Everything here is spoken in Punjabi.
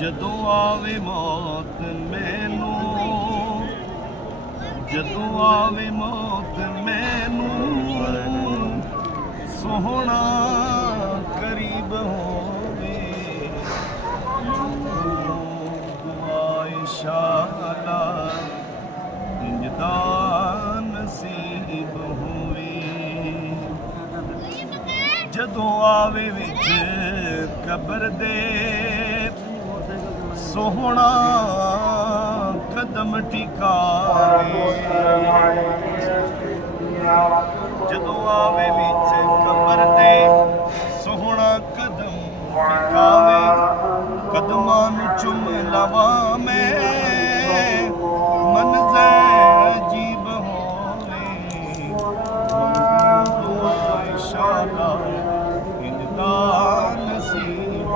ਜਦੋਂ ਆਵੇ ਮੌਤ ਮੈਨੂੰ, ਜਦੋਂ ਆਵੇ ਮੌਤ ਮੈਨੂੰ, ਸੋਹਣਾ ਕਰੀਬ ਹੋਵੇ। ਦੁਆ ਇਨਸ਼ਾਅੱਲਾ ਇੰਜ ਦਾ ਨਸੀਬ ਹੋਵੇ। ਜਦੋਂ ਆਵੇ ਵਿੱਚ ਕਬਰ ਦੇ, ਸੋਹਣਾ ਕਦਮ ਟਿਕਾਵੇ। ਜਦੋਂ ਆਵੇ ਵਿੱਚ ਕਬਰ ਦੇ, ਸੋਹਣਾ ਕਦਮ ਟਿਕਾਵੇ। ਕਦਮਾਂ ਨੂੰ ਚੁੰਮ ਲਵਾਂ ਮੈਂ, ਮੰਜ਼ਰ ਅਜੀਬ ਹੋਵੇ। ਦੁਆ ਇਨਸ਼ਾਅੱਲਾ ਇੰਜ ਦਾ ਨਸੀਬ